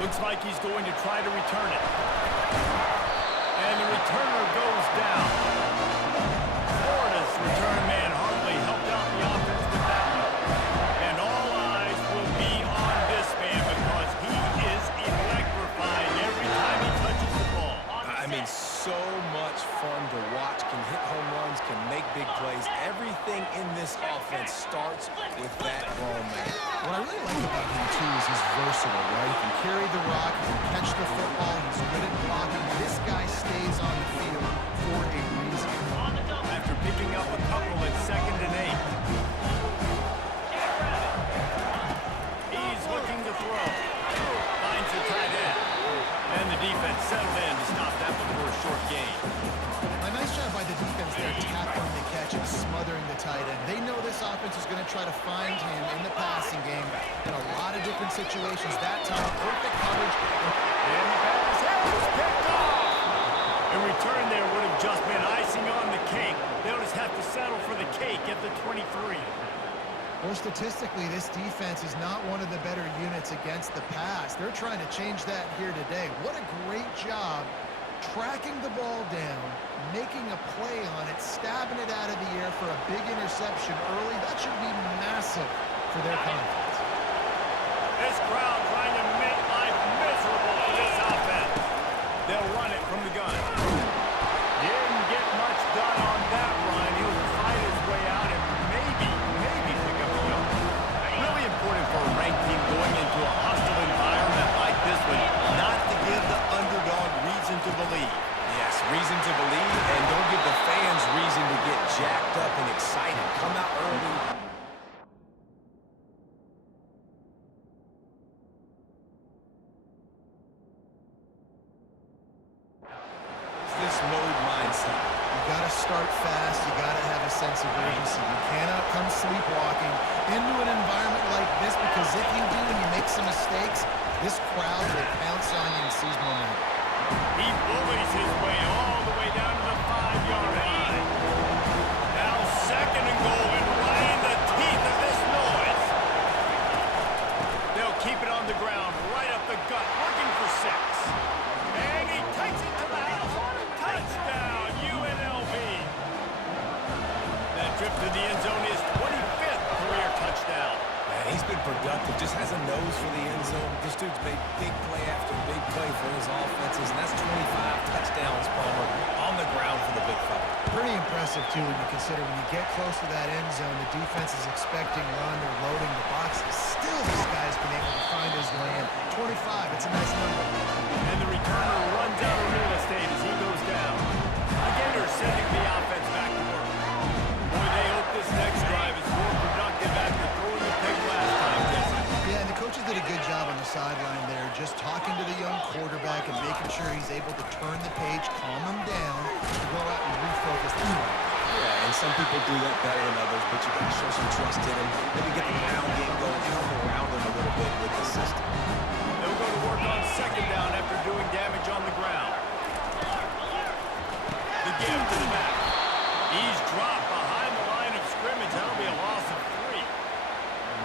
Looks like he's going to try to return it. And the returner goes down. Florida's return man hardly helped out the offense with that one. And all eyes will be on this man because he is electrifying every time he touches the ball. I mean, so much fun to watch. Can hit home runs, can make big plays. Everything in this offense starts with that grown man. What I really like about him, too, is he's versatile, right? He can carry the rock, he can catch the football, he's good at blocking. This guy stays on the field for a reason. After picking up a couple at 2nd and 8. He's looking to throw. Finds the tight end. And the defense settled in to stop that before a short gain. A nice job by the defense there, tackling the catch and smothering the tight end. They know this offense is going to try to find him in the passing game in a lot of different situations. That time, perfect coverage. And the pass is picked off. In return, there would have just been icing on the cake. They'll just have to settle for the cake at the 23. Well, statistically, this defense is not one of the better units against the pass. They're trying to change that here today. What a great job tracking the ball down, making a play on it, stabbing it out of the air for a big interception early. That should be massive for their confidence. This crowd trying to make life miserable for this offense. They'll run it from the gun. Didn't get much done on that run. He'll fight his way out and maybe pick up a yard. Really important for a ranked team going into a hostile environment like this one, not to give the underdog reason to believe. Yes, reason to believe, and don't give the fans reason to get jacked up and excited. Come out early. This mode mindset. You got to start fast. You got to have a sense of urgency. You cannot come sleepwalking into an environment like this, because if you do and you make some mistakes, this crowd will pounce on you and seize momentum. He bullies his way all the way down to the 5-yard line. Now 2nd and goal, and right in the teeth of this noise. They'll keep it on the ground, right up the gut, looking for 6. And he takes it to the house. Touchdown, UNLV. That trip to the end zone is 25th career touchdown. Man, he's been productive, just has a nose for the end zone. This dude's made big play after big play for his offenses, and that's 25 touchdowns, Palmer, on the ground for the big fella. Pretty impressive, too, when you consider when you get close to that end zone, the defense is expecting run or loading the boxes. Still, this guy's been able to find his land. 25, it's a nice number. And the returner runs out of real estate as he goes down. The Gators sending the offense back to work. Boy, they hope this next drive is more productive after throwing the pick last time, Jesse. Yeah, and the coaches did a good job on the sideline there, just talking to the young quarterback and making sure he's able to turn the page, calm him down, to go out and refocus the team. Yeah, and some people do that better than others, but you got to show some trust in him. Maybe get the ground game going, help around him a little bit with the system. They'll go to work on 2nd down after doing damage on the ground. The give to the back. He's dropped behind the line of scrimmage. That'll be a loss of 3.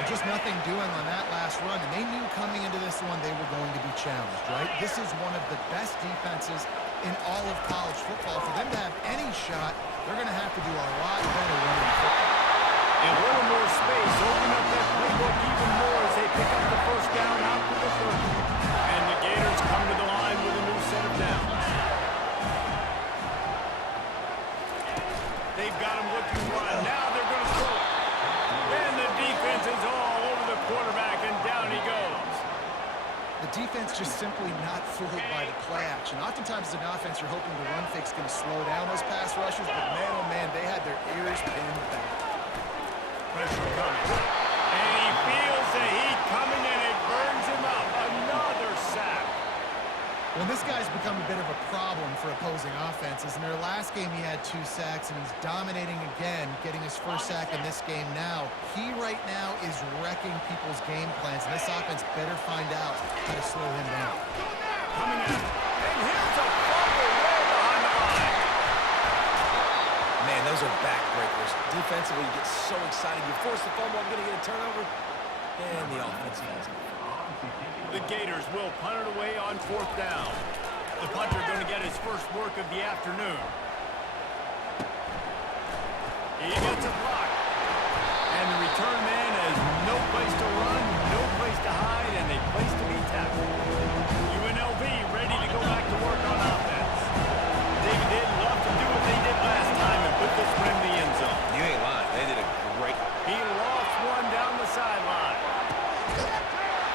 Just nothing doing on that last run, and they knew coming into this one they were going to be challenged, right? This is one of the best defenses in all of college football. For them to have any shot, they're going to have to do a lot better running the football. And a little more space, open up that playbook even more as they pick up the 1st down out to the 30. And the Gators come to the line with a new set of downs. They've got him looking right. Now they're going to throw it. And the defense is all over the quarterback, and down he goes. The defense just simply not fooled by the play action. Oftentimes as an offense, you're hoping the run fake's going to slow down those pass rushers, but man, oh man, they had their ears pinned back. Pressure coming. And he feels the heat coming, and it burns him up. Another sack. Well, this guy's become a bit of a problem for opposing offenses. In their last game, he had 2 sacks, and he's dominating again, getting his 1st sack in this game now. He right now is wrecking people's game plans, and this offense better find out how to slow him down. Coming out. And here's a fumble way behind the line. Man, those are backbreakers. Defensively, you get so excited. You force the fumble, I'm going to get a turnover, and the offense falls. The Gators will punt it away on 4th down. The punter going to get his first work of the afternoon. He gets a block. And the return man has no place to run, no place to hide, and a place to be tackled. UNLV ready to go back to work on offense. David, they'd love to do what they did last time and put this one in the end zone. You ain't lying. They did a great... He lost one down the sideline.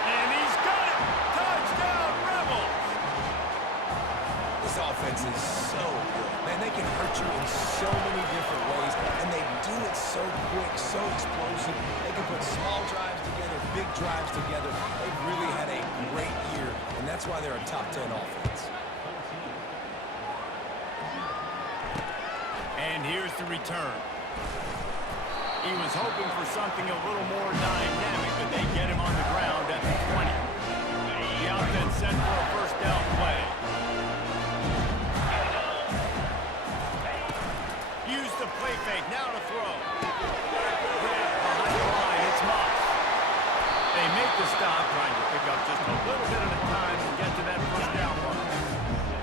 And he's got it! Touchdown, Rebels! This offense is so good. Man, they can hurt you in so many different ways, and they do it so quick, so explosive. They can put small drives together, big drives together. They've really had a great year, and that's why they're a top 10 offense. And here's the return. He was hoping for something a little more dynamic, but they get him on the ground at the 20. The offense set for a first down play. Use the play fake, now to throw. Behind the line, it's Moss. They make the stop, trying to pick up just a little bit at a time and get to that first down mark.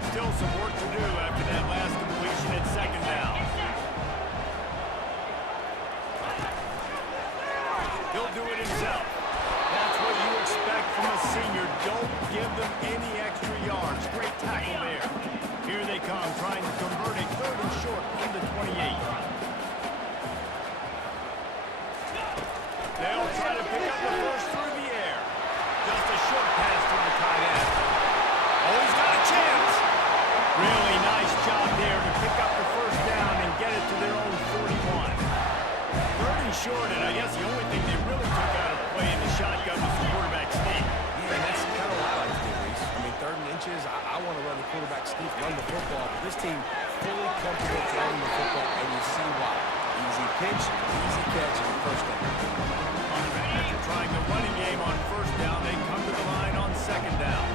Still some work to do after that last completion at 2nd down. He'll do it himself. That's what you expect from a senior. Don't give them any extra yards. Great tackle there. Here they come, trying to convert a 3rd and short from the 28. They'll try to pick up the first through the air. Just a short pass to the tight end. Oh, he's got a chance. Really nice job there to pick up the first down and get it to their own 41. 3rd and short, and I guess the only thing they really took out of play in the shotgun was the quarterback sneak. Yeah, and that's kind of what I like to do, Reese. I mean, 3rd and inches, I want to run the quarterback sneak, run the football. But this team fully comfortable throwing the football, and you see why. Easy pitch, easy catch, and first down. After trying the running game on 1st down, they come to the line on 2nd down.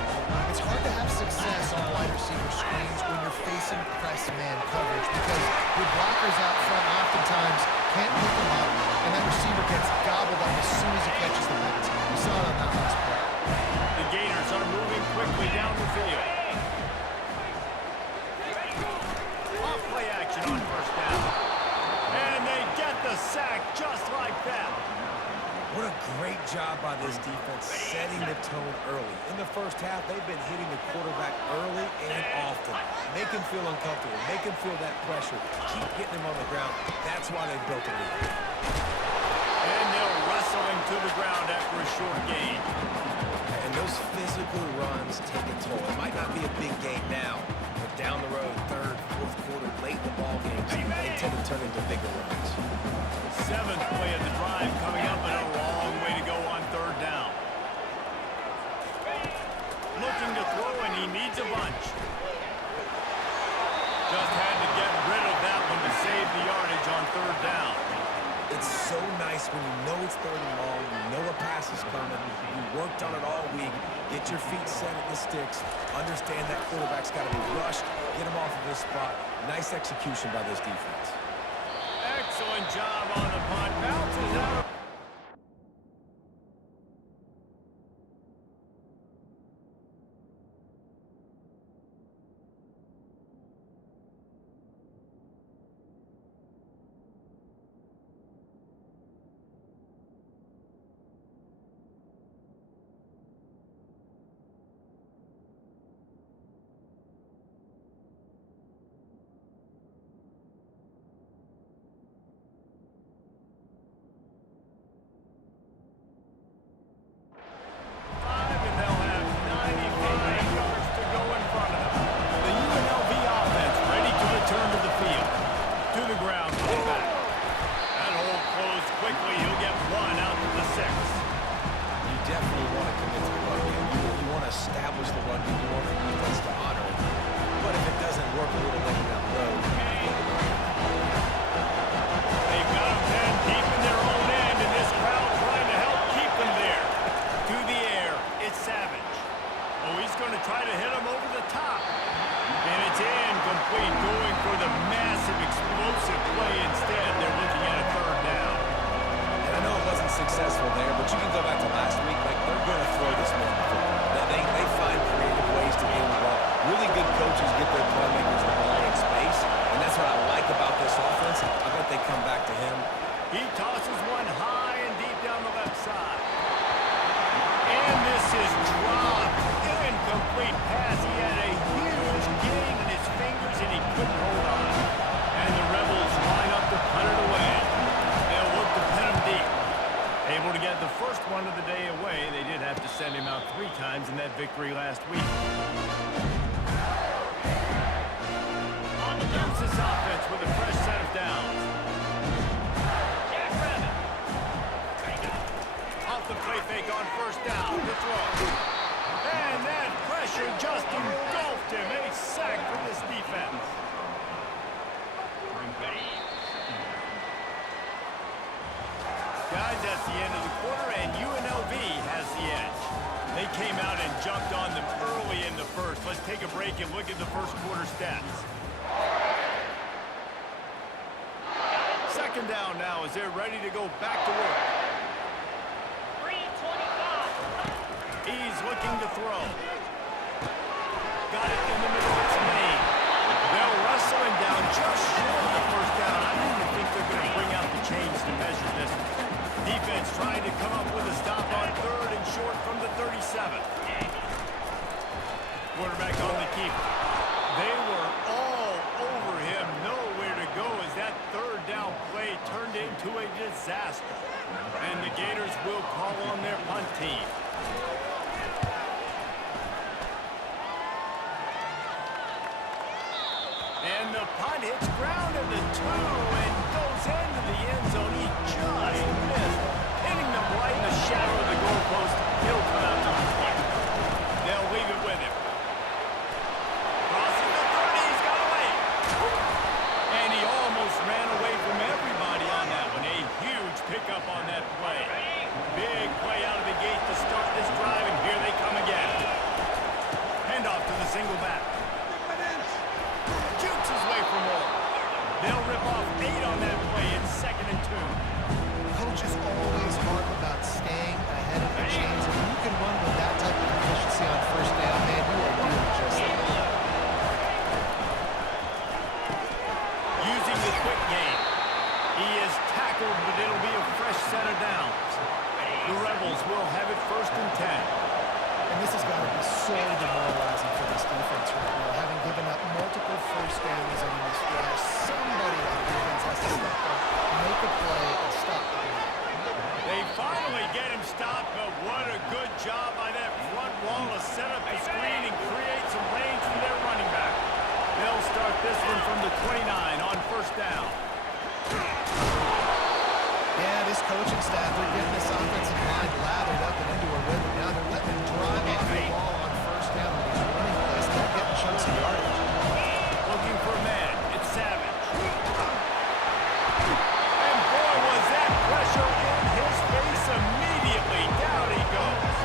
It's hard to have success on wide receiver screens when you're facing press man coverage because your blockers out front oftentimes can't pick them up, and that receiver gets gobbled up as soon as he catches the pass. We saw it on that last play. The Gators are moving quickly down the field. Off play action on 1st down. And they get the sack just like that. What a great job by this defense setting the tone early. In the first half, they've been hitting the quarterback early and often. Make him feel uncomfortable. Make him feel that pressure. Keep getting him on the ground. That's why they built a lead. And they'll wrestle him to the ground after a short gain. And those physical runs take a toll. It might not be a big game now, but down the road, 3rd, 4th quarter, late in the ball games, they tend to turn into bigger runs. 7th play of the drive coming up, and a long way to go on 3rd down. Looking to throw, and he needs a bunch. Just had to get rid of that one to save the yardage on 3rd down. It's so nice when you know it's 3rd and long, you know a pass is coming, you worked on it all week, get your feet set at the sticks, understand that quarterback's got to be rushed, get him off of this spot. Nice execution by this defense. Excellent job on the punt. Bounces out. Successful there, but you can go back to last week, like they're going to throw this man the football. week. Use this offense with a fresh set of downs. Off the play fake on first down. The throw. And that pressure just engulfed him. A sack for this defense. Guys, that's the end of the quarter, and UNLV has the edge. They came out and jumped on them early in the first. Let's take a break and look at the first quarter stats. Second down now as they're ready to go back to work. 3:25. He's looking to throw. Got it in the middle of its lane. They'll wrestle him down just short of the first down. I don't even think they're going to bring out the chains to measure this. Defense trying to come up with a stop on third and short from the 37. Quarterback on the keeper. They were all over him. Nowhere to go as that third down play turned into a disaster. And the Gators will call on their punt team. And the punt hits ground at the 2 and goes into the end zone. He just missed, hitting them right in the shadow of the goalpost. He'll come out to the 20. They'll leave it with him. Crosses the 30, he's got away. And he almost ran away from everybody on that one. A huge pickup on that play. Big play out of the gate to start this drive, and here they come again. Handoff to the single back. Jukes his way for more. They'll rip off 8 on that play. It's 2nd and 2. Coaches always harp about staying ahead of the chains. If you can run with that type of efficiency on first down, man, you are doing just that. Using the quick game. He is tackled, but it'll be a fresh set of downs. The Rebels will have it 1st and 10. And this has got to be so demoralizing for this defense right now. Having given up multiple first downs in this drive, somebody on defense has to step up, make a play, and stop the run. They finally get him stopped, but what a good job by that front wall to set up the screen and create some range for their running back. They'll start this one from the 29 on first down. Yeah, this coaching staff, they're getting this offensive line lathered up and into a rhythm. Now they're letting him drive off the ball on first down on these running plays. They're getting chunks of yardage. Looking for a man. It's Savage. And boy, was that pressure in his face immediately. Down he goes.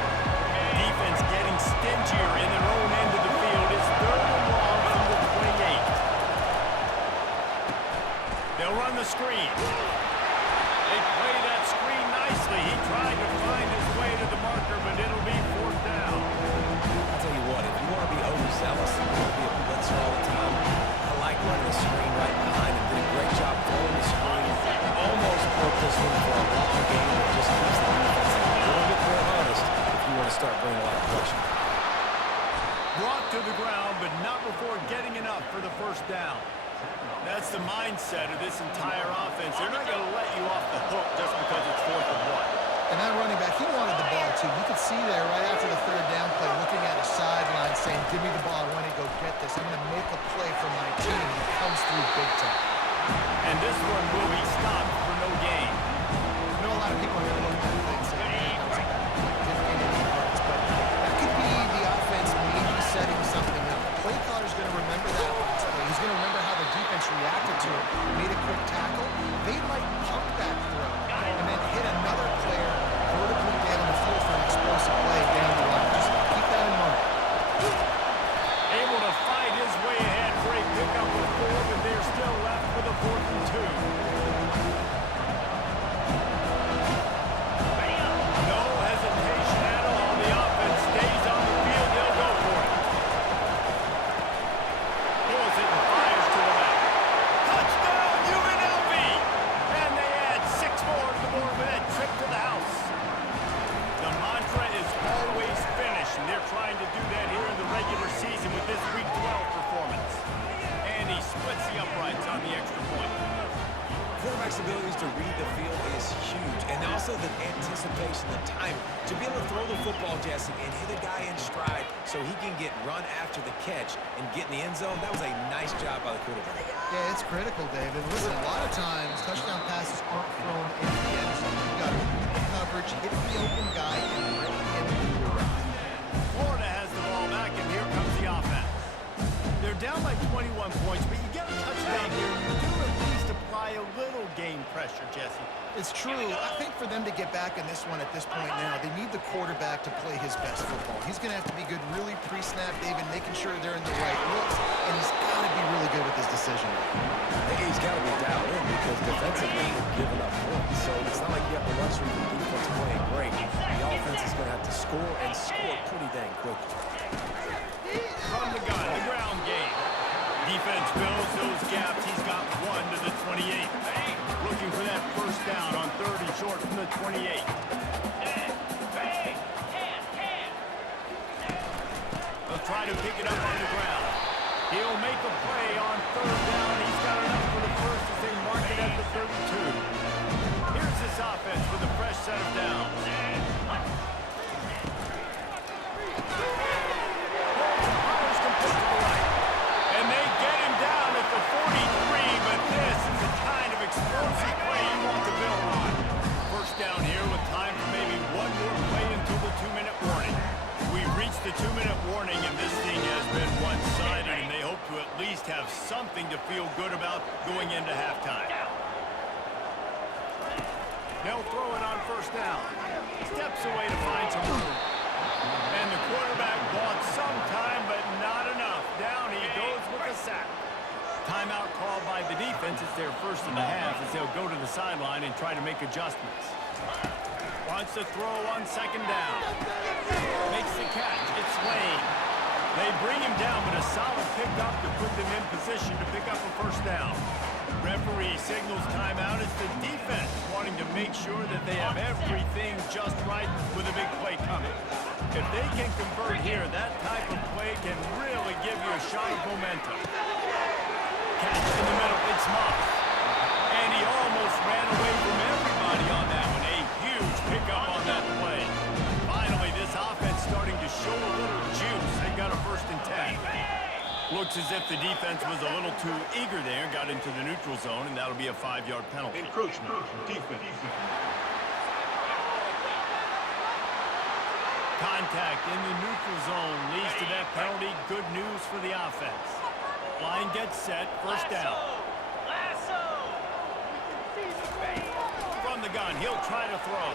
Defense getting stingier in their own end of the field. It's 3rd and long from the 28. They'll run the screen. They play that screen nicely. He tried to find his way to the marker, but it'll be 4th down. I'll tell you what, if you want to be overzealous and you want to be a blitzer all the time, I like running the screen right behind him. Did a great job throwing the screen. Almost broke this one for a long game that just keeps the defense a little bit more honest if you want to start bringing a lot of pressure. Brought to the ground, but not before getting enough for the 1st down. That's the mindset of this entire offense. They're not going to let you off the hook just because it's 4th and 1. And that running back, he wanted the ball too. You could see there right after the 3rd down play, looking at his sideline saying, give me the ball, I want to go get this. I'm going to make a play for my team. He comes through big time. And this one will be stopped for no gain. I know a lot of people are going to look at that play and say, man, that was a bad play. Didn't gain any yards. But that could be the offense maybe setting something up. The play caller's going to remember that last play. He's going to remember how the defense reacted to it, made a quick tackle. They might pump that throw and then hit another player vertically down the field for an explosive play down the line. Just keep that in mind. Able to fight his way ahead for a pickup of 4, but they're still left with a 4th and 2. No hesitation at all. The offense stays on the field. They'll go for it. Pulls it and fires to the left. Touchdown, UNLV! And they add 6 more to the board with that trip to the house. The mantra is always finish, and they're trying to do that here in the regular season with this Week 12 performance. And he splits the uprights on the extra point. Quarterback's abilities to read the field is huge, and also the anticipation, the time to be able to throw the football, Jesse, and hit a guy in stride so he can get run after the catch and get in the end zone. That was a nice job by the quarterback. Yeah, it's critical, David. Listen, a lot of times touchdown passes aren't thrown into the end zone. You've got to read the coverage, hit the open guy, and bring him into your run. Florida has the ball back, and here comes the offense. They're down by 21 points, but you get a touchdown here. You do at least apply a little game pressure, Jesse. It's true. I think for them to get back in this one at this point now, they need the quarterback to play his best football. He's going to have to be good really pre-snap, David, making sure they're in the right looks, and he's got to be really good with his decision making. He's got to be dialed in because defensively they're giving up points. So it's not like you have the luxury of the defense playing great. The offense is going to have to score and score pretty dang quickly. From the gun, the ground game. Defense fills those gaps. He's got 1 to the 28. Looking for that first down on 3rd and short from the 28. They'll try to pick it up on the ground. He'll make a play on 3rd down. He's got enough for the first as they mark it at the 32. Here's this offense with a fresh set of downs. And they get him down at the 43, but this is the kind of explosive play you want to build on. First down here with time for maybe one more play until the 2-minute warning. We've reached the 2-minute warning, and this thing has been one-sided, and they hope to at least have something to feel good about going into halftime. They'll throw it on first down. Steps away to find some room. And the quarterback bought some time, but not enough. Down he goes with a sack. Timeout called by the defense. It's their first of the half as they'll go to the sideline and try to make adjustments. Wants to throw on 2nd down. Makes the catch. It's Lane. They bring him down, but a solid pickup to put them in position to pick up a first down. Referee signals timeout. It's the defense wanting to make sure that they have everything just right with a big play coming. If they can convert here, that type of play can really give you a shot of momentum. Catch in the middle. It's Moss. And he almost ran away from everybody on that one. A huge pickup on that play. Finally, this offense starting to show a little juice. They got a 1st and 10. Looks as if the defense was a little too eager there, got into the neutral zone, and that'll be a 5-yard penalty. Encroachment, defense. Contact in the neutral zone leads to that penalty. Good news for the offense. Line gets set, first down. From the gun, he'll try to throw.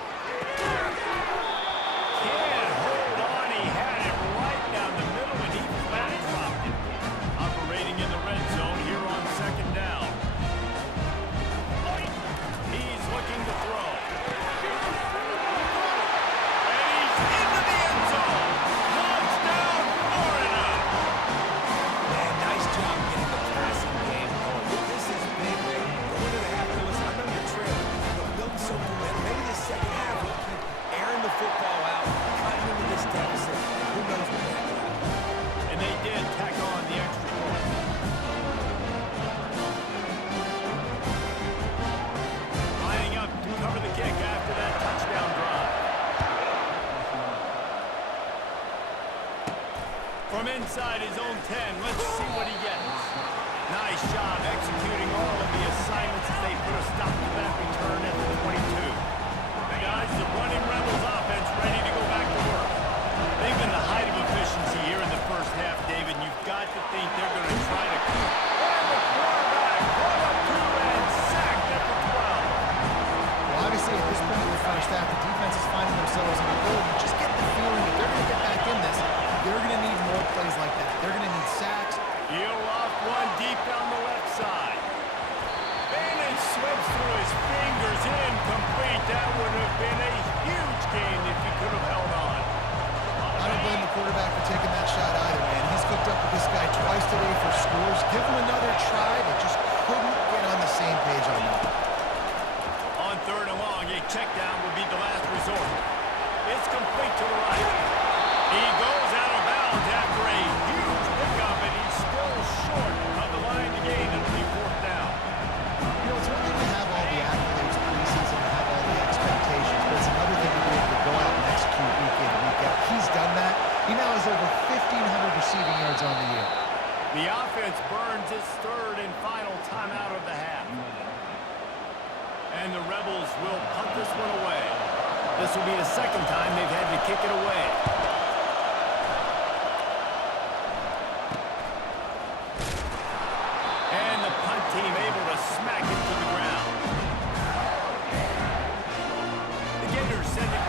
Can't hold on, he had it right down the middle, and he flat dropped it. Operating in the red zone here on 2nd down. He's looking to throw. And he's into the end zone. Touchdown, Florida! Man, nice job getting the passing game going. This is big, man. Going to the half, listen, I know you're trailing, but building some momentum. Maybe the second half will keep airing the football out, cutting into this deficit, and who knows what that will happen. And they did tack on the extra point. Lining up to cover the kick after that touchdown drive. From inside his own 10, let's see what he gets. Nice job executing all of the assignments as they put a stop to that return at the 22. Guys, the running Rebels offense ready to go back to work. They've been the height of efficiency here in the first half, David. You've got to think they're going to try to keep. And the quarterback brought up 2 and sacked at the 12. Well, obviously, at this point in the first half, the defense is finding themselves in a hole. You just get the feeling that they're going to get back in this. They're going to need more plays like that. They're going to need sacks. He'll off one deep down the left side. Bennett slips through his fingers, incomplete. That would have been a huge gain if he could have held on. I don't blame the quarterback for taking that shot either, man. He's cooked up with this guy twice today for scores. Give him another try, but just couldn't get on the same page on that. On 3rd and long, a check down will be the last resort. It's complete to the right. He goes out of bounds after a huge pickup, and he's still short of the line to gain. It'll be 4th down. You know, it's one thing to have all the accolades preseason and have all the expectations, The offense burns its third and final timeout of the half. And the Rebels will punt this one away. This will be the second time they've had to kick it away. And the punt team able to smack it to the ground. The Gators send it.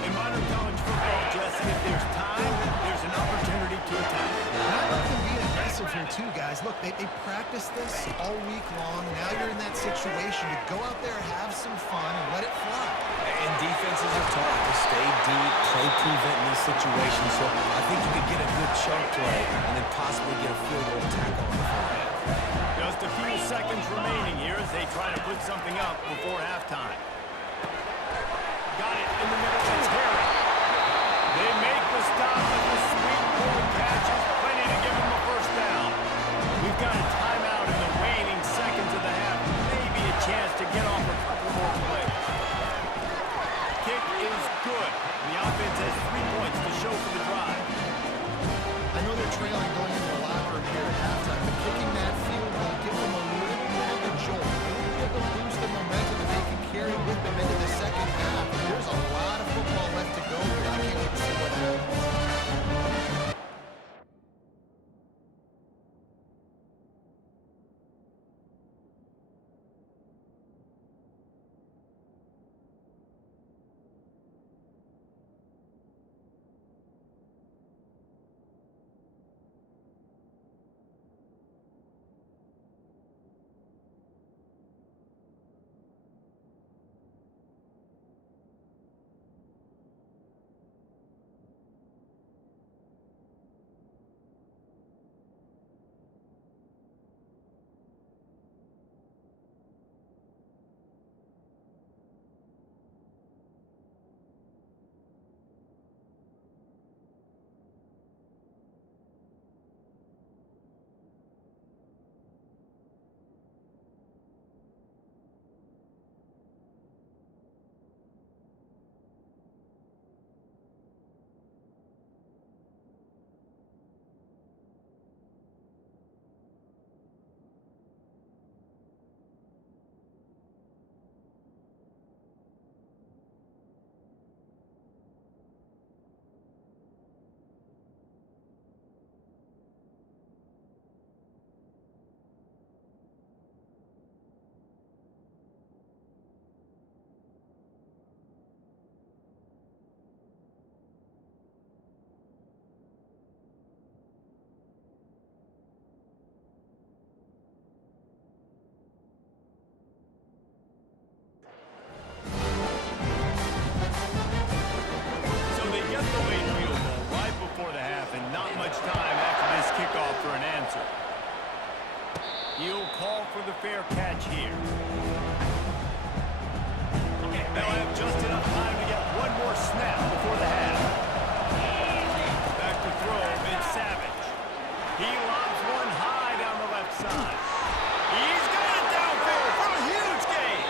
In modern college football, Jesse, if there's time, there's an opportunity to attack. And I like them being aggressive here too, guys. Look, they practiced this all week long. Now you're in that situation to go out there, have some fun, and let it fly. And defenses are taught to stay deep, play prevent in these situations. So I think you could get a good chunk play and then possibly get a field goal tackle on the front half. Just a few seconds remaining here as they try to put something up before halftime. Got it in the middle. It's Harry. They make the stop with the sweet ball catches. Plenty to give them a first down. We've got a timeout in the waning seconds of the half. Maybe a chance to get off a couple more plays. Kick is good. The offense has 3 points to show for the drive. I know they're trailing going into the locker room here at halftime, but kicking that field will give them a little bit of a jolt. It'll give them boost the momentum that they can carry with them into the second half. There's a lot of football left to go here. I can't wait to see what happens. He'll call for the fair catch here. They'll have just enough time to get one more snap before the half. Back to throw, it's Savage. He lobs one high down the left side. He's got it downfield for a huge gain.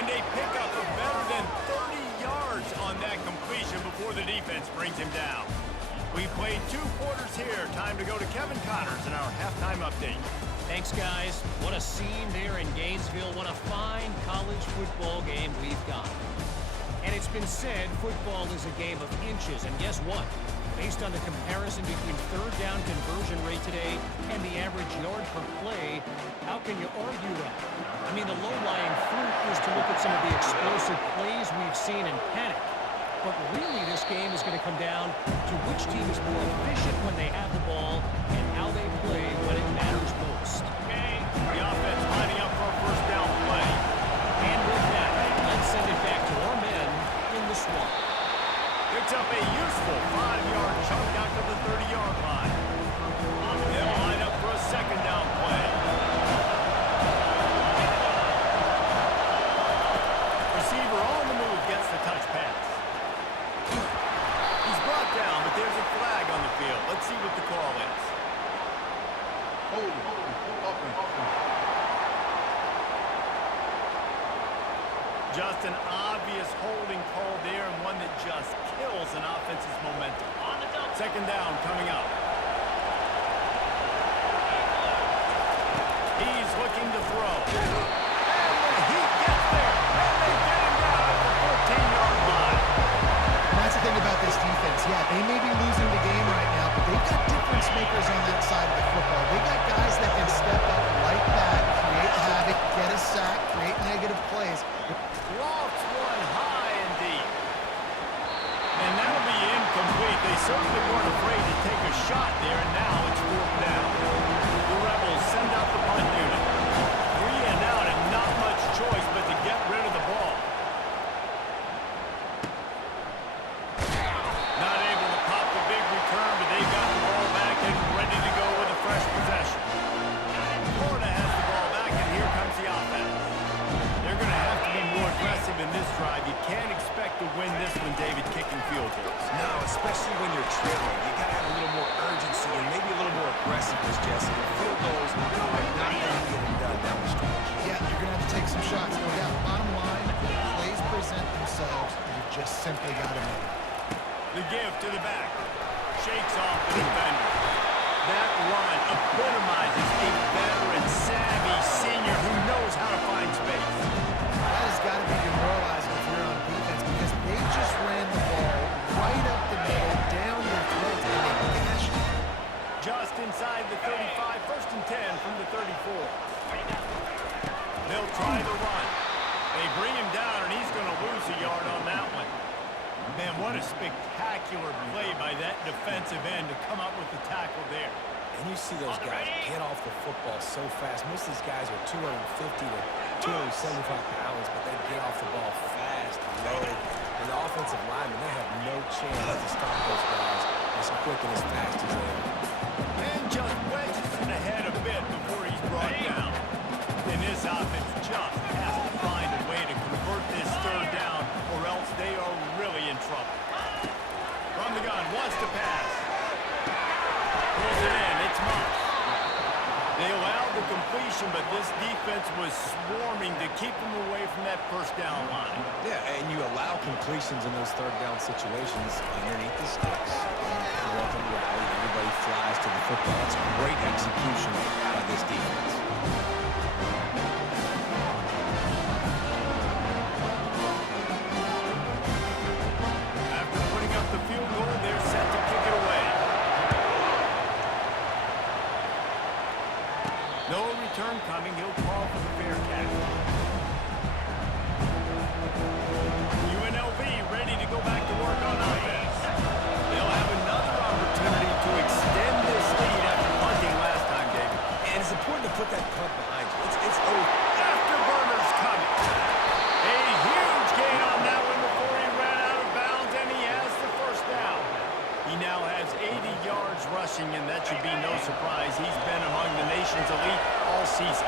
And a pickup of better than 30 yards on that completion before the defense brings him down. We played 2 quarters here. Time to go to Kevin Connors in our halftime update. Thanks, guys. What a scene there in Gainesville. What a fine college football game we've got. And it's been said football is a game of inches. And guess what? Based on the comparison between third down conversion rate today and the average yard per play, how can you argue that? I mean, the low-lying fruit is to look at some of the explosive plays we've seen in panic. But really, this game is going to come down to which team is more efficient when they have the ball and how they play when it matters most. The offense lining up for a first down play. And with that, let's send it back to our men in the swamp. Picks up a useful 5-yard chunk out to the 30-yard line. They'll line up for a second down play. Receiver on the move gets the touch pass. He's brought down, but there's a flag on the field. Let's Let's see what the call is. Just an obvious holding call there, and one that just kills an offense's momentum. On the double. Second down coming up. He's looking to throw. And he gets there. And they get him down at the 14-yard line. And that's the thing about this defense. Yeah, they may be losing the game right now, but they've got difference makers on that side of the football. They got guys that can step up like that, create havoc, get a sack, create negative plays. Lofts one high and deep. And that'll be incomplete. They certainly weren't afraid to take a shot there, and now it's fourth down. The Rebels send out the punt unit. 3 and out, and not much choice but to get rid of the ball. Not able to pop the big return, but they got the ball back and ready to go with a fresh possession. Florida has the ball back, and here comes the offense. They're going to have to be more aggressive in this drive. You can't expect to win this one, David, kicking field goals. No, especially when you're trailing. You got to have a little more urgency and maybe a little more aggressiveness, Jesse. The field goals are not going to get them done down the stretch. Yeah, you're going to have to take some shots, no doubt. Bottom line, plays present themselves. You just simply got to make it. The give to the back. Shakes off the defender. That run epitomizes a veteran, savvy senior who knows how to find space. That has got to be demoralizing if you're on defense because they just ran the ball right up the middle, down your throat, and they gashed it. Just inside the 35, first and 10 from the 34. They'll try the run. They bring him down, and he's going to lose a yard on that one. Man, what a spectacular play by that defensive end to come up with the tackle there. And you see those guys get off the football so fast. Most of these guys are 250 to 275 pounds, but they get off the ball fast and low. And the offensive linemen, they have no chance to stop those guys as quick and as fast as they are. And just wedges it ahead a bit before he's brought down. And this offense just has to find a way to convert this third down, or else they are really in trouble. From the gun, wants to pass. Pulls it in, it's Moss. They allowed the completion, but this defense was swarming to keep them away from that first down line. Yeah, and you allow completions in those third down situations underneath the sticks. And you want them to rally, and everybody flies to the football. It's great execution by this defense. After putting up the field goal, they're set to kick it away. No return coming. He'll call for the fair catch. UNLV ready to go back to work on offense. They'll have another opportunity to extend this lead after punting last time, David. And it's important to put that punt behind you. It's over. Afterburner's coming. A huge gain on that one before he ran out of bounds, and he has the first down. He now has 80 yards rushing, and that should be no surprise. He's been among the nation's elite all season.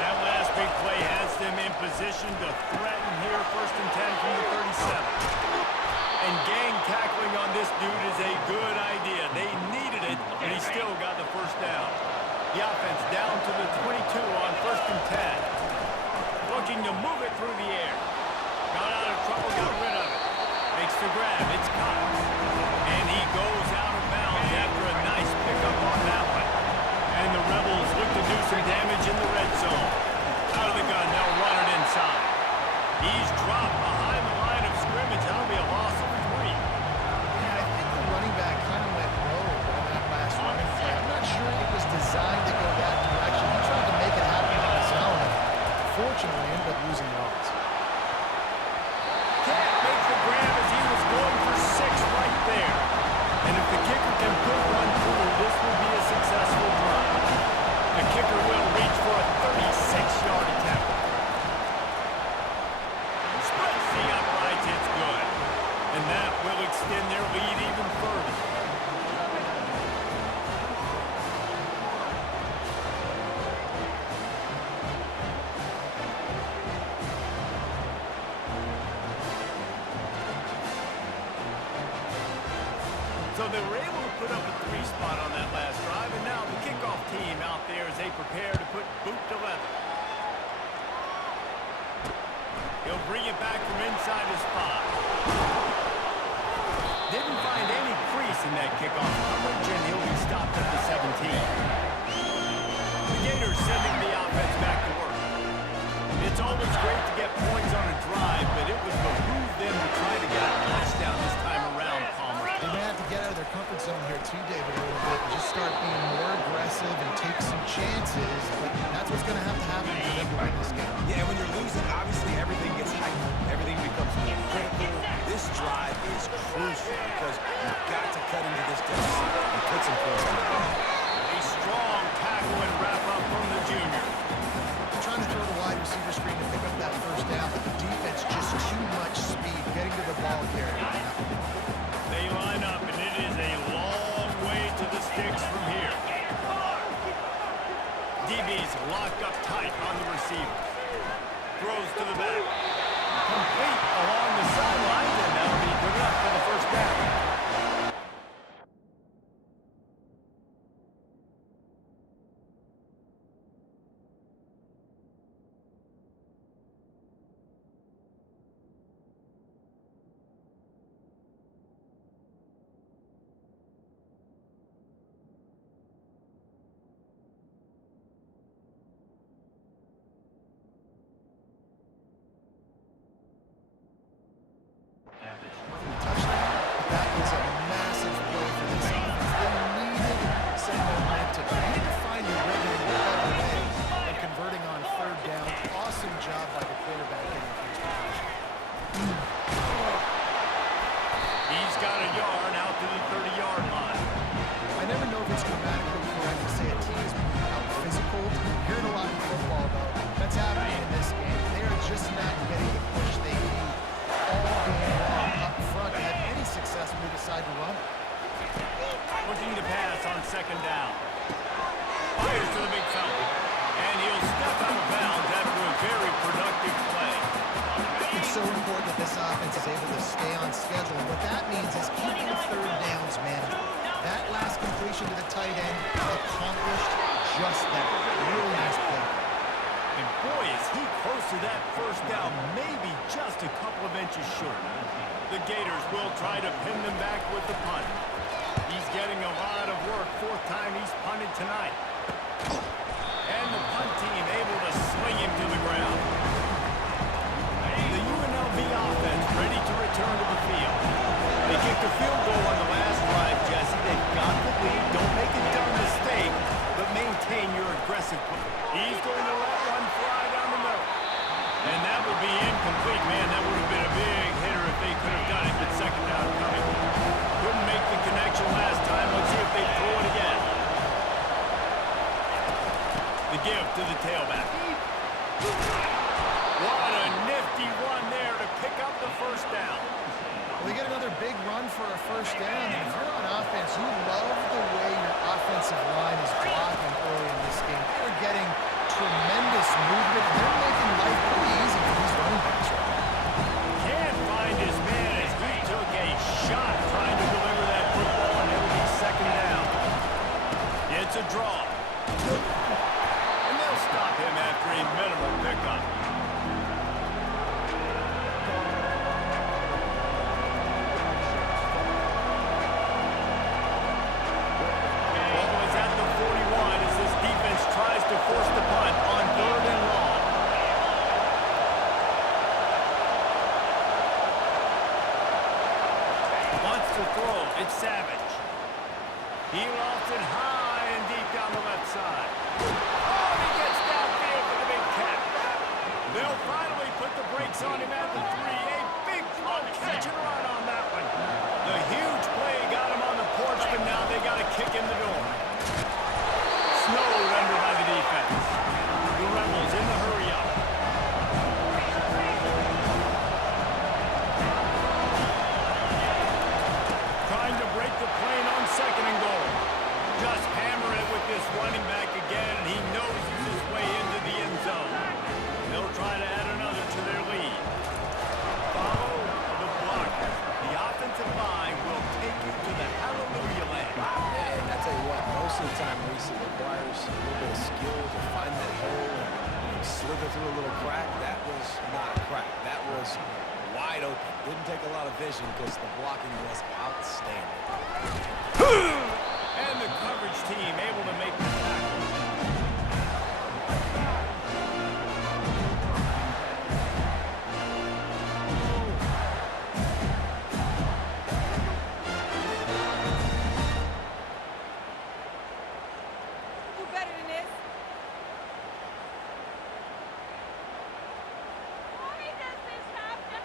That last big play has them in position to threaten here, first and 10 from the 37. And gang tackling on this dude is a good idea. They needed it, and he still got the first down. The offense down to the 22 on first and 10. Looking to move it through the air. Got out of trouble, got rid of it. Makes the grab, it's Cox. And he goes out of bounds after a nice pickup on that one. And the Rebels look to do some damage in the red zone. Out of the gun, they'll run it inside. He's dropped behind the line of scrimmage. That'll be a loss of 3. Yeah, I think the running back kind of went rogue on that last running play. I'm not sure it was designed to go that direction. He tried to make it happen on his own. Fortunately, ended up losing yards. Can't make the grab as he was going for 6 right there. And So they were able to put up a 3 spot on that last drive, and now the kickoff team out there as they prepare to put boot to leather. He'll bring it back from inside his 5. Didn't find any crease in that kickoff coverage, and he'll be stopped at the 17. The Gators sending the offense back to work. It's always great to get points on a drive, but it would behoove them to try to get a touchdown this time around, Palmer. They may have to get out of their comfort zone here too, David, a little bit and just start being more aggressive and take some chances. But that's what's going to have to happen for them to win this game. Yeah, when you're losing, obviously everything gets heightened. Everything becomes more critical. This drive is crucial because you've got to cut into this deficit and put some points on the board. A strong tackle and wrap up from the junior. They're trying to throw the wide receiver screen to pick up that first down, but the defense just too much speed getting to the ball carrier. They line up, and it is a long way to the sticks from here. DB's locked up tight on the receivers. Throws to the back. Complete along the sidelines, and that'll be good enough for the first down. Touchdown. That was a massive play for this offense. They needed some momentum. They needed to find a rhythm in a better way than converting on third down. Awesome job by the quarterback getting first position. He's got a yard out to the 30-yard line. I never know if it's grammatically correct to say a team is being out physical. You're hearing a lot in football, though. That's happening in this game. They are just not getting the push they need all game long up front to have any success when they decide to run it. Looking to pass on second down. Fires to the big fella. And he'll step out of bounds after a very productive play. It's so important that this offense is able to stay on schedule. And what that means is keeping third downs manageable. That last completion to the tight end accomplished just that. Really nice play. And boy, is he close to that first down, maybe just a couple of inches short. The Gators will try to pin them back with the punt. He's getting a lot of work, 4th time he's punted tonight. And the punt team able to sling him to the ground. The UNLV offense ready to return to the field. They kicked a field goal on the last drive, Jesse. They've got the lead. Don't make a dumb mistake, but maintain your aggressive play. He's going to let one fly down the middle. And that would be incomplete, man. That would have been a big hitter if they could have done it, but second down coming. Couldn't make the connection last time. Let's see if they throw it again. The give to the tailback. What a nifty run there to pick up the first down. Well, they get another big run for a first down. And if you're on offense, you love the way your offensive line is blocking early in this game. They're getting tremendous movement. They're making life pretty easy for these running backs right now. Can't find his man as he took a shot trying to deliver that football, and it'll be second down. It's a draw. And they'll stop him after a minimal pickup. Ball is at the 41 as this defense tries to force the punt on 3rd and long. Wants to throw. It's Savage. He lofts it high and deep down the left side. Oh, he gets downfield for the big catch. They'll finally put the brakes on him at the 3. A big catch and run on that one. The huge play got him on the porch, but now they got to kick in the door. Snowed under by the defense. The Rebels in the hurry up. Trying to break the plane on 2nd and goal. Just hammer it with this running back again, and he noses his way into the end zone. They'll try to add another to their lead. take a lot of vision because the blocking was outstanding. And the coverage team able to make the tackle. Do better than this. Why does this happen?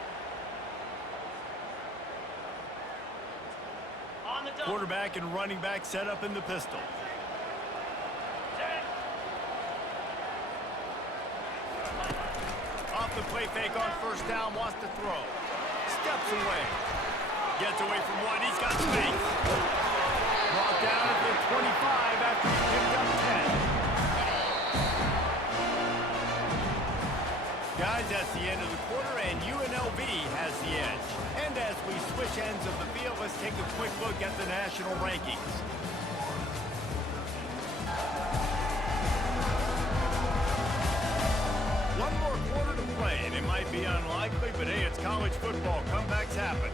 On the double. Quarterback and running back set up in the pistol. Set. Off the play fake on first down, wants to throw. Steps away. Gets away from one, he's got space. Brought down at the 25 after he picked up 10. Guys, that's the end of the quarter, and UNLV has the edge. And as we switch ends of the field, let's take a quick look at the national rankings. One more quarter to play, and it might be unlikely, but hey, it's college football. Comebacks happen.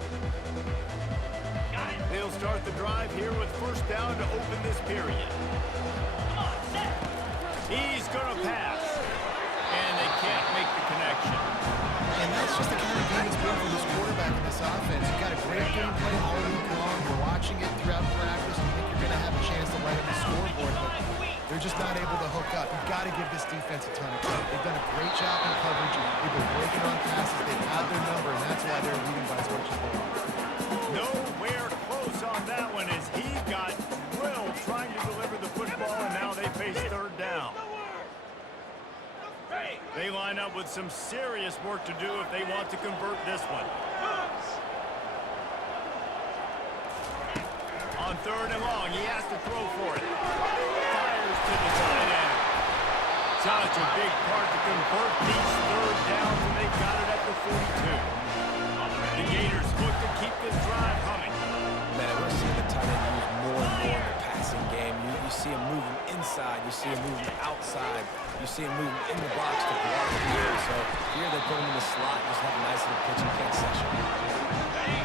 They'll start the drive here with first down to open this period. Come on, set. He's going to pass, and they can't make the connection. And that's just the kind of game it's been for this quarterback in this offense. You've got a great game plan all week long. You're watching it throughout practice. You think you're going to have a chance to light up the scoreboard, but they're just not able to hook up. You've got to give this defense a ton of credit. They've done a great job in coverage. They've been breaking on passes. They've had their number, and that's why they're leading by as much as they are. Nowhere close on that one as he got drilled trying to deliver the football, and now they face third down. They line up with some serious work to do if they want to convert this one. On third and long, he has to throw for it. Fires to the tight end. Such a big part to convert these third downs, and they've got it at the 42. The Gators look to keep this drive humming. Man, we're seeing the tight end use more and more in the passing game. You see him moving inside. You see him moving outside. You see him moving in the box to block people. So here they put him in the slot and just have a nice little pitch and catch session.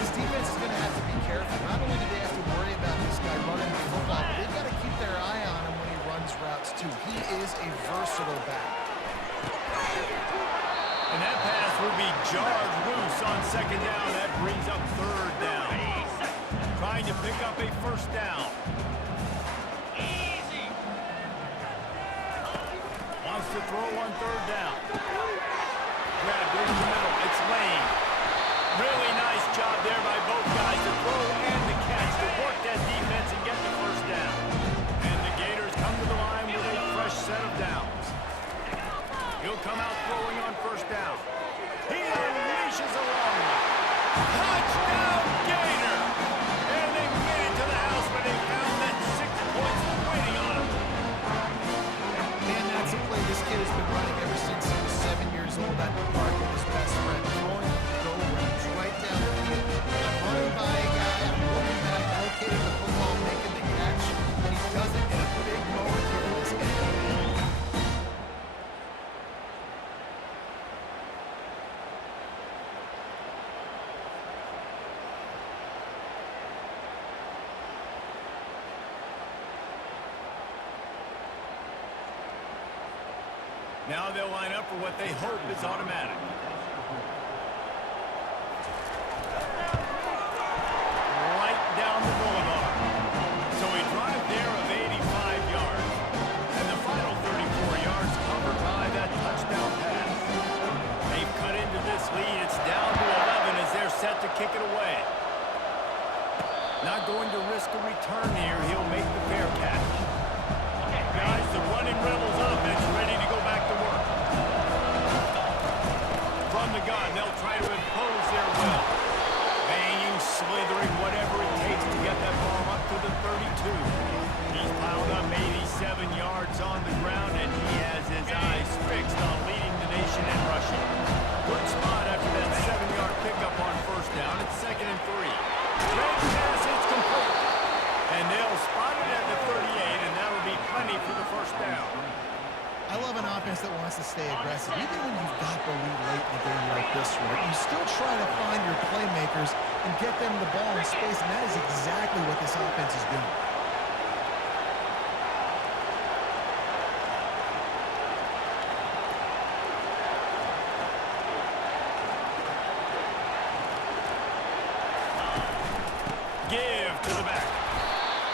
This defense is going to have to be careful. Not only do they have to worry about this guy running the football, but they've got to keep their eye on him when he runs routes, too. He is a versatile back. And that pass will be jarred loose on second down. That brings up third down. Trying to pick up a first down. Easy. Wants to throw on third down. Grabbed in the middle. It's Lane. Really nice job there by both guys to throw and the catch to work that defense and get the first down. And the Gators come to the line with a fresh set of downs. He'll come out throwing on first down. He unleashes a long one. Touchdown, Gator! And they made it to the house when they found that 6 points waiting on him. Man, that's a play this kid has been running ever since he was 7 years old at the park with his best friend. Throwing go routes right down the field. I'm running by a guy, I'm looking back, locating the football, making the catch, and he does it in a big moment here in this game. Now they'll line up for what they hope is automatic. Right down the boulevard. So a drive there of 85 yards. And the final 34 yards covered by that touchdown pass. They've cut into this lead. It's down to 11 as they're set to kick it away. Not going to risk a return here. He'll make the fair catch. Guys, the running Rebels offense ready to go back to work. From the gun, they'll try to impose their will. Banging, slithering, whatever it takes to get that ball up to the 32. He's piled up 87 yards on the ground, and he has his eyes fixed on leading the nation in rushing. Good spot after that 7-yard pickup on first down. It's 2nd and 3. Red pass, it's complete. And they'll spot it at the 38, and that'll be plenty for the first down. I love an offense that wants to stay aggressive. Even when you've got the lead late in a game like this one, you still try to find your playmakers and get them the ball in space, and that is exactly what this offense is doing. Give to the back.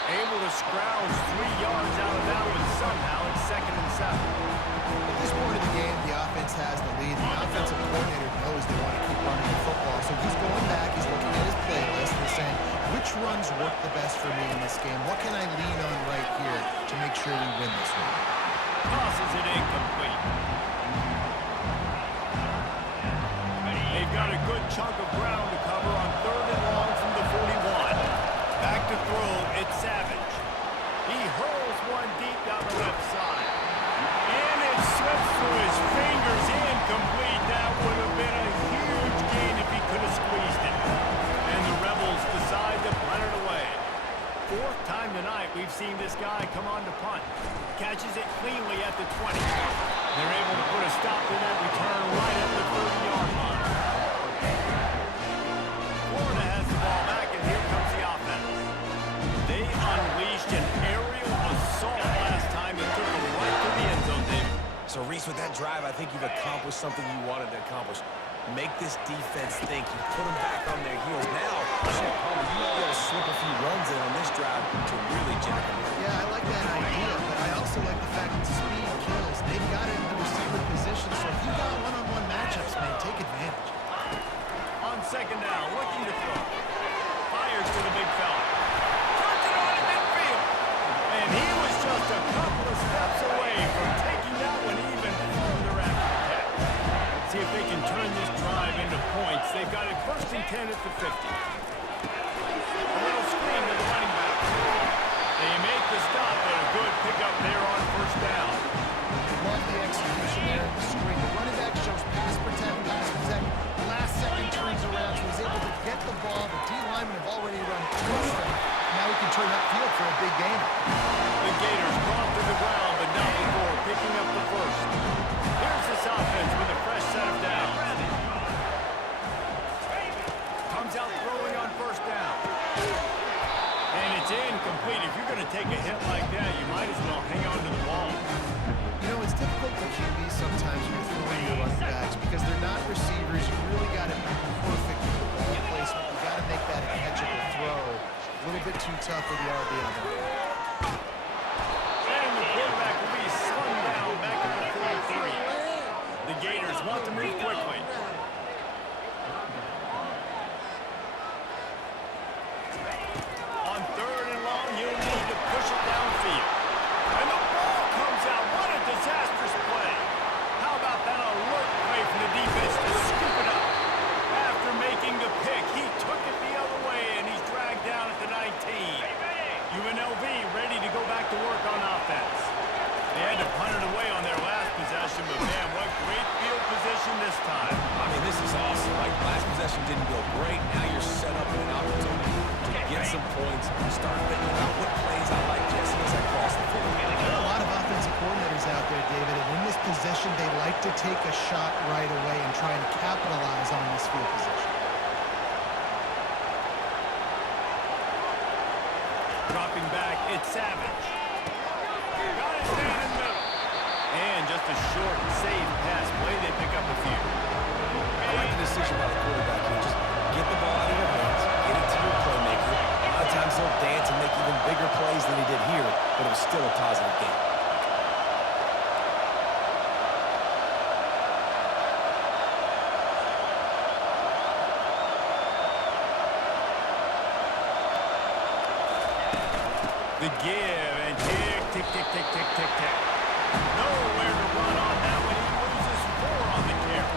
Able to scrounge 3 yards out of that one somehow. It's 2nd and 7. At this point of the game, the offense has the lead. The offensive coordinator knows they want to keep running the football, so he's going back, he's looking at his playlist, and he's saying, which runs work the best for me in this game? What can I lean on right here to make sure we win this one? Tosses it incomplete. They've got a good chunk of ground to cover on 3rd and long from the 41. Back to throw, it's Savage. He hurls one deep down the left side. And it slips through his fingers, incomplete. That would have been a huge gain if he could have squeezed it. And the Rebels decide to punt it away. 4th time tonight we've seen this guy come on to punt. Catches it cleanly at the 20. They're able to put a stop to that return right at the 30-yard line. Florida has the ball back, and here comes the offense. They unleashed an aerial assault last time. It took them right to the end zone, David. So, Reese, with that drive, I think you've accomplished something you wanted to accomplish. Make this defense think. You put them back on their heels. Now, shit, Palmer, you might be able to slip a few runs in on this drive to really jack them up. Yeah, I like that idea, but I also like the fact that speed kills. They've got it in the receiver position, so if you got one-on-one matchups, man, take advantage. On 2nd down, looking to throw. Fires to the big fella. Turns it on in midfield. And he was just a couple of steps away from taking that one even further after the catch. See if they can turn this drive into points. They've got it 1st and 10 at the 50. A little screen to the running back. They make the stop, but a good pickup there on 1st down. Love the execution there in the screen. The running back shows pass protect, pass protect. Last second turns around, so he's able to get the ball. The D linemen have already run close to him. Now he can turn upfield for a big gain. The Gators brought to the ground, but not before picking up the 1st. Here's this offense with a fresh set of downs. Comes out throwing on 1st down. And it's incomplete. If you're going to take a hit like that, you might as well hang on to the ball. You know, it's difficult for QBs sometimes when you're throwing your running backs because they're not receivers. You really got to be perfect with the ball placement. You got to make that a catchable throw. A little bit too tough for the RB on that. And the quarterback will be slung down back at the 43. The Gators want to move quickly. On 3rd and long, you'll need to push it downfield. And the ball comes out. What a disastrous play. How about that alert play from the defense to scoop it up? After making the pick, he took it the other way, and he's dragged down at the 19. UNLV ready to go back to work on offense. They had to punt it away on their last possession, but man, what great field position this time. I mean, this is awesome. Like, last possession didn't go great. Now you're set up with an opportunity to get some points. Start thinking about what plays I like, Jesse, as I cross the field. There are a lot of offensive coordinators out there, David, and in this position, they like to take a shot right away and try and capitalize on this field position. Dropping back, it's Savage. Got his man in the middle. And just a short, safe pass play. They pick up a few. I like the decision by the quarterback here. Just get the ball out of your hands, get it to your playmaker. A lot of times he'll dance and make even bigger plays than he did here, but it was still a positive game. The give, and tick, tick, tick, tick, tick, tick, tick. Nowhere to run on that one. He loses 4 on the carry.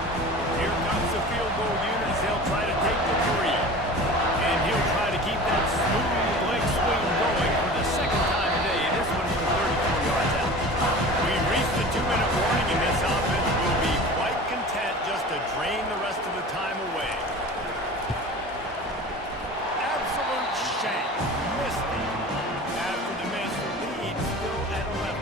Here comes the field goal unit as they'll try to take the 3. And he'll try to keep that smooth leg swing going for the 2nd time today. This one from 34 yards out. We reached the 2-minute warning, and this offense will be quite content just to drain the rest of the time away. Absolute shank. Missed it. After the miss, the lead still at 11.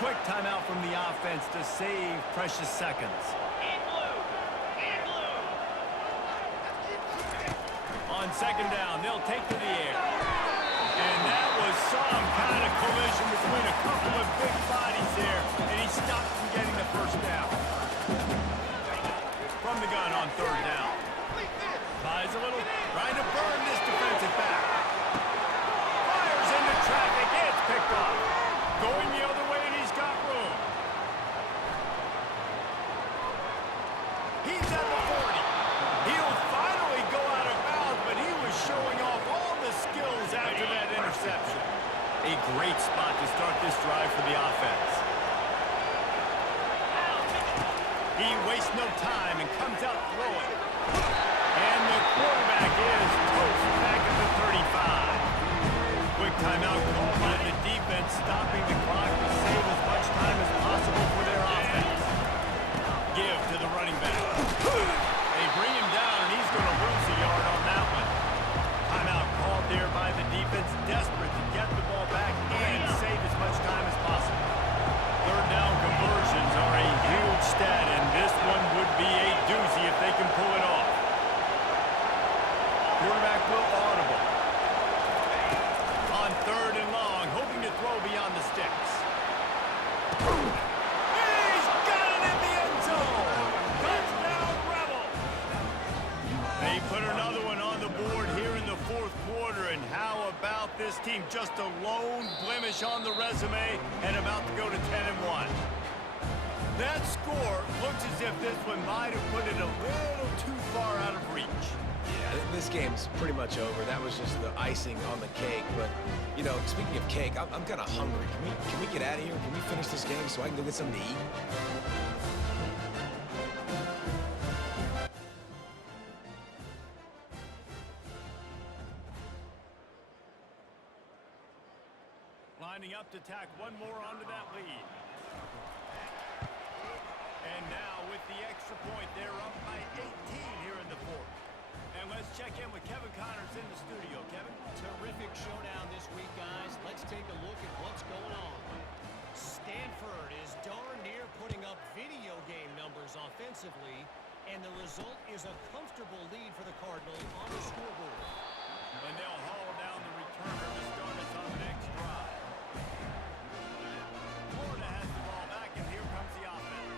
quick timeout from the offense to save precious seconds. In blue. In blue. On second down, they'll take to the air. And that was some kind of collision between a couple of big bodies there, and he stopped from getting the first down. From the gun on third down. Buys a little, trying to burn this defensive back. Fires into traffic, it's picked off. Going the other way, and he's got room. He's at the 40. He'll finally go out of bounds, but he was showing off all the skills after that interception. A great spot to start this drive for the offense. He wastes no time and comes out throwing. And the quarterback is toast back at the 35. Quick timeout called by the defense, stopping the clock to save as much time as possible for their offense. Give to the running back. They bring him down, and he's going to lose a yard on that one. Timeout called there by the defense, desperate to get the ball back and save as much time as possible. Third down conversions are a huge stat, and this one would be a doozy if they can pull it off. Quarterback will audible. On third and long, hoping to throw beyond the sticks. He's got it in the end zone! Touchdown, Rebels! They put another one on the board here in the fourth quarter, and how about this team? Just a lone blemish on the resume and about to go to 10-1. That score looks as if this one might have put it a little too far out of reach. Yeah, this game's pretty much over. That was just the icing on the cake. But, you know, speaking of cake, I'm kind of hungry. Can we get out of here? Can we finish this game so I can go get something to eat? Lining up to tack one more onto that lead. And now with the extra point, they're up by 18 here in the fourth. And let's check in with Kevin Connors in the studio. Kevin? Terrific showdown this week, guys. Let's take a look at what's going on. Stanford is darn near putting up video game numbers offensively, and the result is a comfortable lead for the Cardinals on the scoreboard. And they'll haul down the returner to start us on the next drive. Florida has the ball back, and here comes the offense.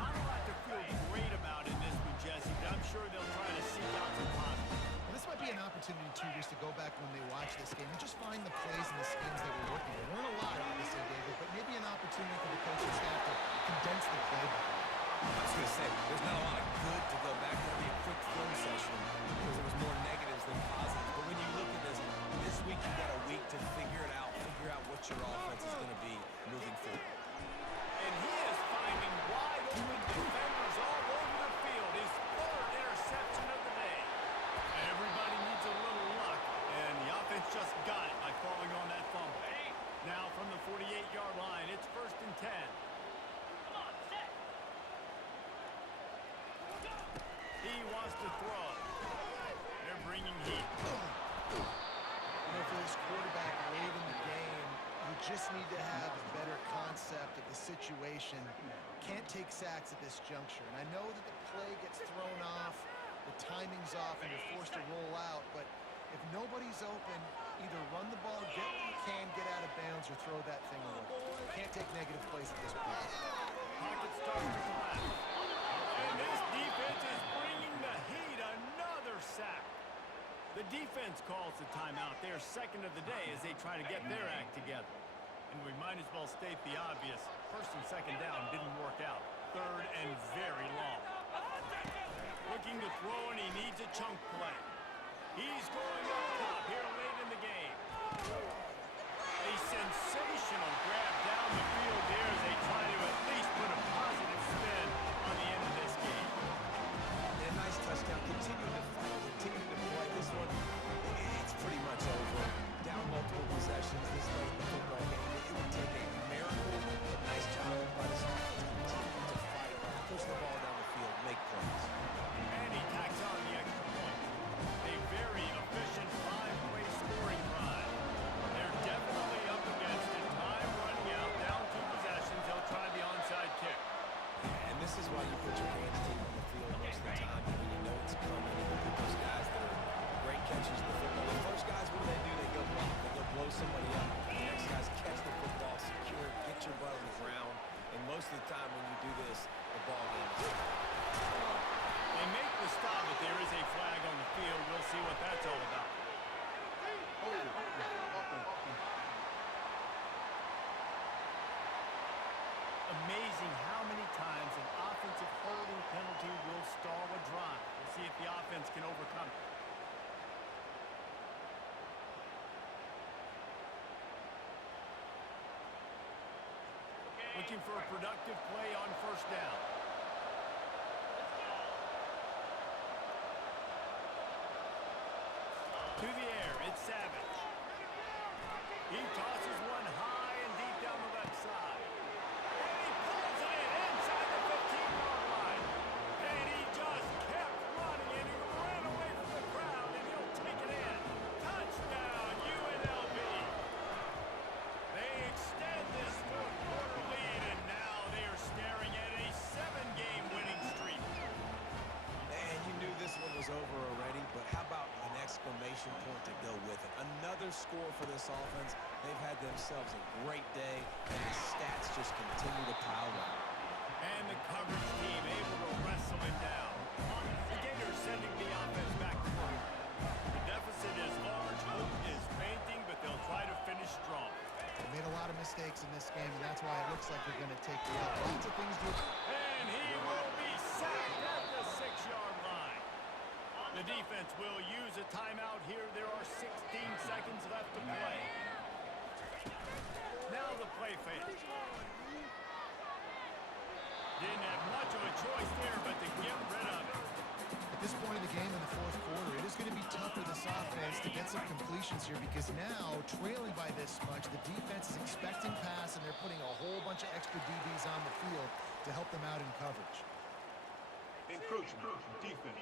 Not a lot to feel great about in this one, Jesse, but I'm sure they'll try to seek out some positives. Well, this might be an opportunity, too, just to go back when they watch this game and just find the plays and the schemes they were working. There weren't a lot, obviously, David, but maybe an opportunity for the coaching staff to condense the playbook. I was going to say, there's not a lot of good to go back. That'll be a quick film session because there was more negatives than positives. But when you look at this week you've got a week to figure it out, figure out what your offense is going to be moving forward. And he is finding wide open defenders all over the field. His third interception of the day. Everybody needs a little luck, and the offense just got it by falling on that fumble. Now from the 48-yard line, it's 1st and 10. Come on, set. He wants to throw. They're bringing heat. You know, for this quarterback late in the game, you just need to have a better concept of the situation. Can't take sacks at this juncture. And I know that the play gets thrown off, the timing's off, and you're forced to roll out. But if nobody's open, either run the ball, get what you can, get out of bounds, or throw that thing away. Can't take negative plays at this point. Pocket starts to collapse. And this defense is bringing the heat. Another sack. The defense calls the timeout. They're second of the day as they try to get their act together. And we might as well state the obvious. 1st and 2nd down didn't work out. 3rd and very long. Looking to throw, and he needs a chunk play. He's going up top here late in the game. A sensational grab down the field there as they try to at least put a positive spin on the end of this game. And a nice touchdown. Continue to fight, continue to play. This one, it's pretty much over. Down multiple possessions this late in the football game. It would take a miracle, but nice job by this offense. Continue to fight, push the ball down the field, make plays. And he tacks on the extra point. looking for a productive play on first down. To the air, it's Savage. He tosses one high and deep down the left side. And he pulls it in inside the 15-yard line. And he just kept running, and he ran away from the crowd, and he'll take it in. Touchdown, UNLV. They extend this fourth-quarter lead, and now they are staring at a 7-game winning streak. Man, you knew this one was over already, but how about an exclamation point to go with it? Another score for this offense. They've had themselves a great day, and the stats just continue to pile up. And the coverage team able to wrestle him down. The Gators sending the offense back to work. The deficit is large, hope is fainting, but they'll try to finish strong. They made a lot of mistakes in this game, and that's why it looks like they're going to take the L. Lots of things to... And he will be sacked at the 6-yard line. The defense will use a timeout here. There are 16 seconds left to play. Now the play fake. Didn't have much of a choice there, but to get rid of it. At this point in the game in the fourth quarter, it is going to be tough for this offense to get some completions here because now, trailing by this much, the defense is expecting pass, and they're putting a whole bunch of extra DBs on the field to help them out in coverage. Encroachment, defense.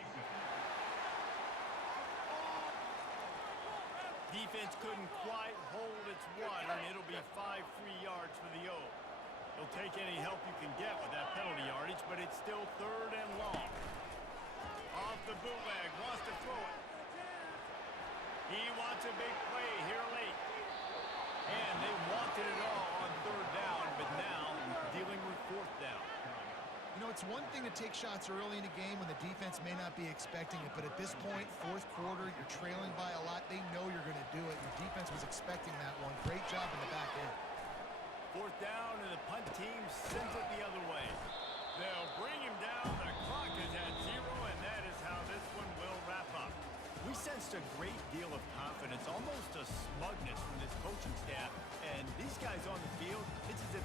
Defense couldn't quite hold its water, and it'll be 5 free yards for the O. They'll take any help you can get with that penalty yardage, but it's still 3rd and long. Off the bootleg, wants to throw it. He wants a big play here late. And they wanted it all on 3rd down, but now dealing with 4th down. You know, it's one thing to take shots early in a game when the defense may not be expecting it, but at this point, fourth quarter, you're trailing by a lot. They know you're going to do it. The defense was expecting that one. Great job in the back end. 4th down, and the punt team sends it the other way. They'll bring him down. The clock is at 0, and that is how this one will wrap up. We sensed a great deal of confidence, almost a smugness from this coaching staff. And these guys on the field, it's as if they